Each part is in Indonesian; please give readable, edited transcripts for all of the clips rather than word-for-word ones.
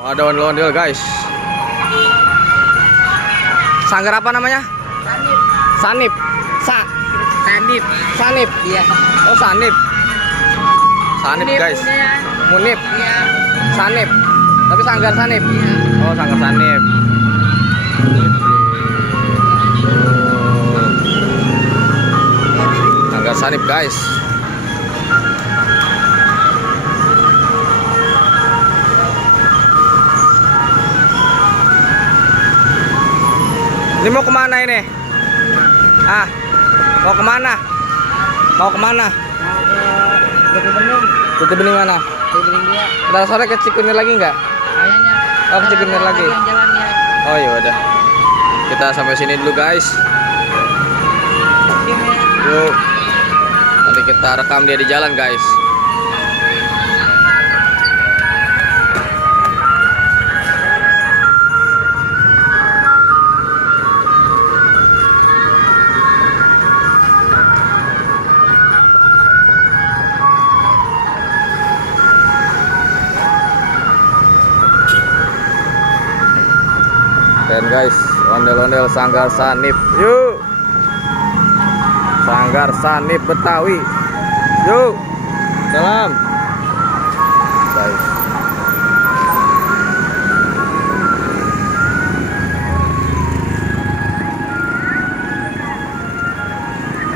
Oh, ada ondel-ondel guys. Sanggar apa namanya? Sanip. Sanip. Sanip. Iya. Oh, sanip. Sanip guys. Munip. Iya. Sanip. Tapi sanggar sanip. Iya. Oh, sanggar sanip. Sanggar sanip guys. Ini mau kemana ini? Ah, mau kemana? Mau kemana? Jati Bening. Jati Bening mana? Jati Bening 2. Ntar sore ke Cikunir lagi nggak? Kayaknya. Oh, ke Cikunir lagi. Yang jalan ya. Oh ya udah. Kita sampai sini dulu guys. Oke, ya. Yuk. Nanti kita rekam dia di jalan guys. Dan guys, ondel-ondel Sanggar Sanip. Yuk. Sanggar Sanip Betawi. Yuk. Salam. Guys.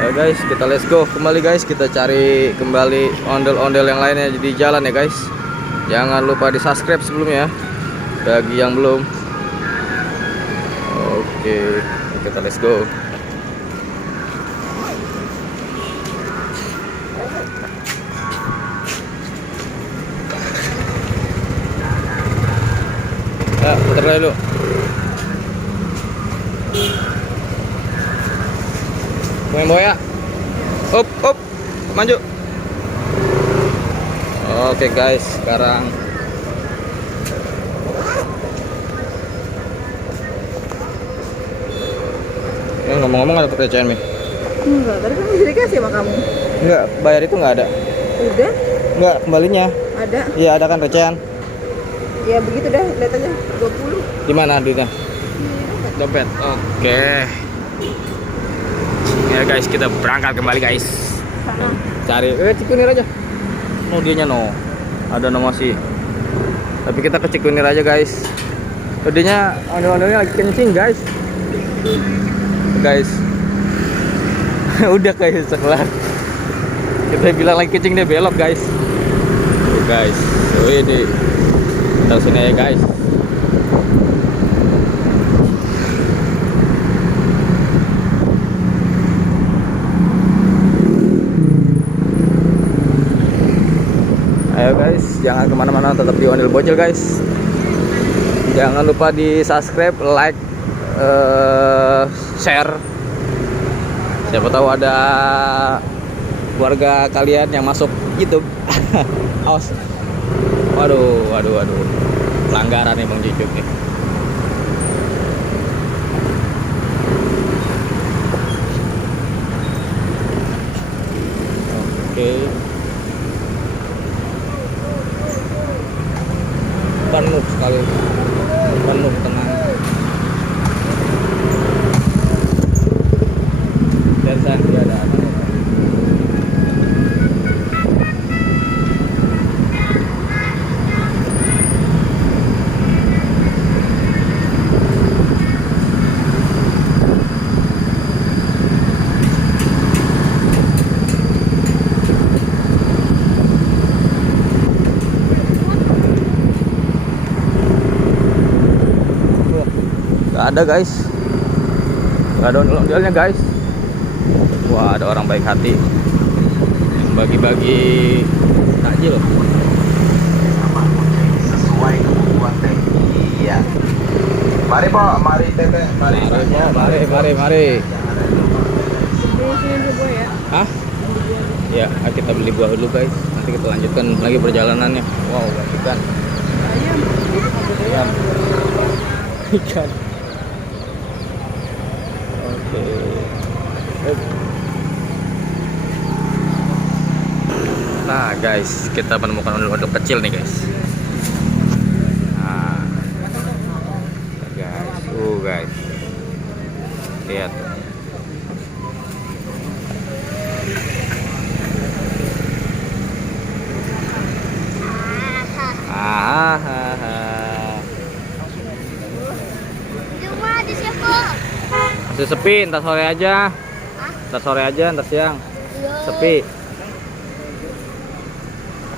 Ya guys, kita let's go kembali guys. Kita cari kembali ondel-ondel yang lainnya di jalan ya guys. Jangan lupa di subscribe sebelumnya bagi yang belum. Oke, kita let's go. Ya, putar dulu. Main boya. Up, up. Maju. Oke guys, sekarang ngomong-ngomong ada recehan Mi? Enggak, tadi kan bisa dikasih sama kamu. Enggak, bayar itu enggak ada. Udah? Enggak, kembalinya. Ada. Iya, ada kan recehan. Ya begitu dah, lihat aja 20. Di mana duitnya? Dompet. Oke. Ya guys, kita berangkat kembali guys. Sana. Cari Cikunir aja. No dianya no. Ada no masih. Tapi kita ke Cikunir aja guys. Tadinya ondel-ondelnya lagi kencing guys. Guys. Udah guys sekelar. Kita bilang lagi kencing dia belok guys. Tuh guys. Ini. Kita sini ya guys. Ayo guys, jangan kemana-mana, tetap di Ondel Bocil guys. Jangan lupa di subscribe, like, share. Siapa tahu ada keluarga kalian yang masuk YouTube. Awas. Waduh. Pelanggaran nih Bang Jujuk nih. Oke. Penuh sekali. Penuh tenang. Dan dia ada apa? Gak ada guys. Gak ada ondel-ondelnya guys. Wah, ada orang baik hati yang bagi-bagi takjil. Sesuai kebutuhan teh. Iya. Mari Pak, mari Teteh, mari. Mari. Sini buah ya. Hah? Ya, kita beli buah dulu guys. Nanti kita lanjutkan lagi perjalanannya. Wow, ikan. Ayam. Ikan. Oke. Nah guys, kita menemukan ondel-ondel kecil nih guys. Nah, Masih sepi, ntar sore aja. Ntar sore aja, ntar siang. Sepi.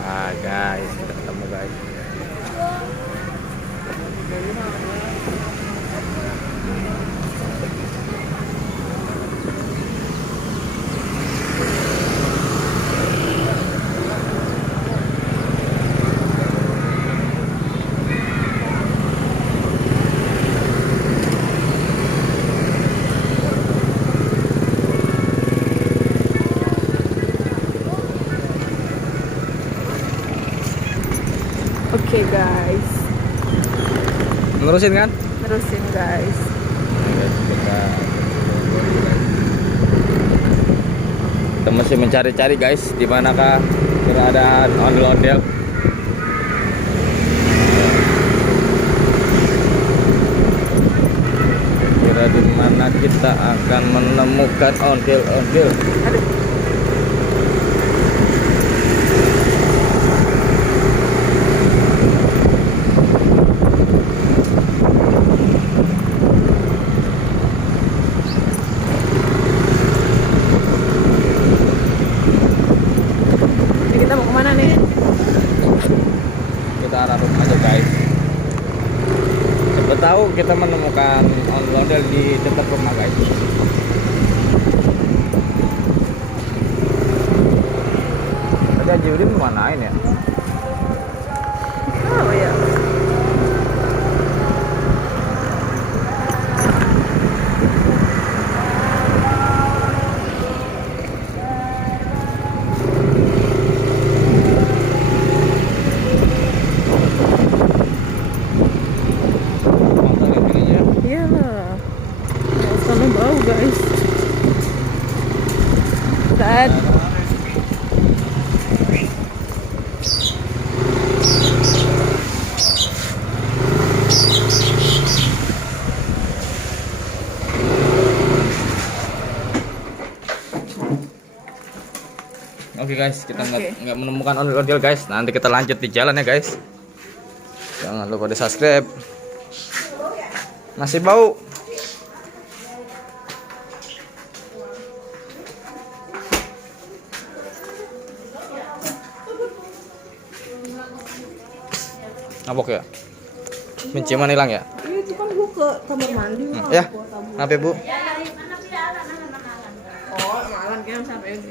Ah guys, kita ketemu guys. Oke guys, Nerusin kan? terusin guys. Kita masih mencari-cari guys, di manakah keberadaan ondel-ondel. Kira di mana kita akan menemukan ondel-ondel. Ini kita mau kemana nih? Kita arah rumah aja guys. Siapa tahu kita menemukan ondel-ondel di dekat rumah guys. Tadi Haji Udin kemanain ya? Oh ya. Mantap ya pilihnya. Iyalah. Sana bau guys. Dad. Oke guys, kita Oke. nggak menemukan ondel-ondel guys. Nanti kita lanjut di jalan ya guys. Jangan lupa di subscribe. Masih bau. Ngabok ya? Penciuman hilang ya? Iya itu kan gua ke kamar mandi. Ya, apa bu? Oh malam kan sampai